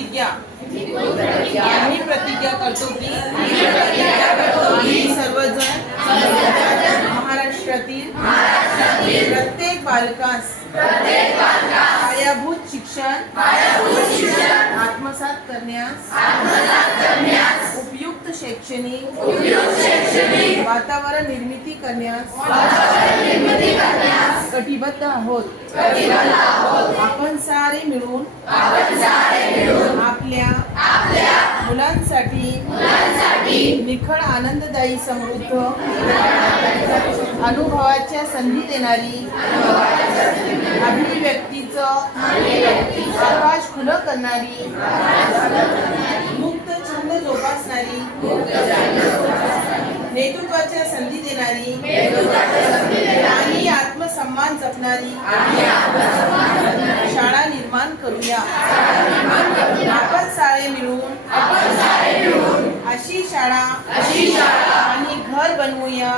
प्रतिज्ञा आम्ही प्रतिज्ञा करतो की आम्ही सर्वजण महाराष्ट्रातील प्रत्येक बालकास पायाभूत शिक्षण आत्मसात करण्यास उपयुक्त शैक्षणिक वातावरण निर्मिती करण्यास कटिबद्ध आहोत। आपण सारे मिळून आपल्या मुलांसाठी निखळ आनंददायी समृद्ध अनुभवाच्या संधी देणारी अभिव्यक्तीचं आकाश खुलं करणारी मुक्त छंद जोपासणारी नेतृत्वाच्या संधी देणारी आणि आत्मसन्मान जपणारी शाळा निर्माण करूया। आपण सारे मिळून अशी शाळा आणि घर बनवूया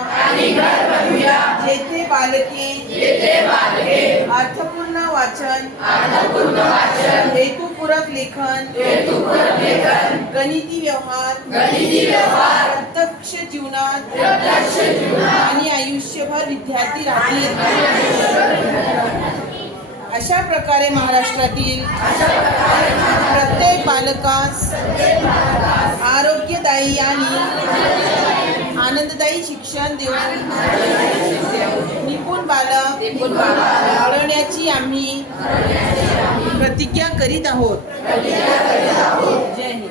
जेथे बालके अर्थपूर्ण वाचन हेतुपूरक लेखन गणिती व्यवहार प्रत्यक्ष जीवनात आणि आयुष्यभर विद्यार्थी राहतील। अशा प्रकारे महाराष्ट्रातील प्रत्येक बालकास आरोग्यदायी आणि आनंददायी शिक्षण देऊन निपुण बालक घडवण्याची आम्ही प्रतिज्ञा करीत आहोत। जय हिंद।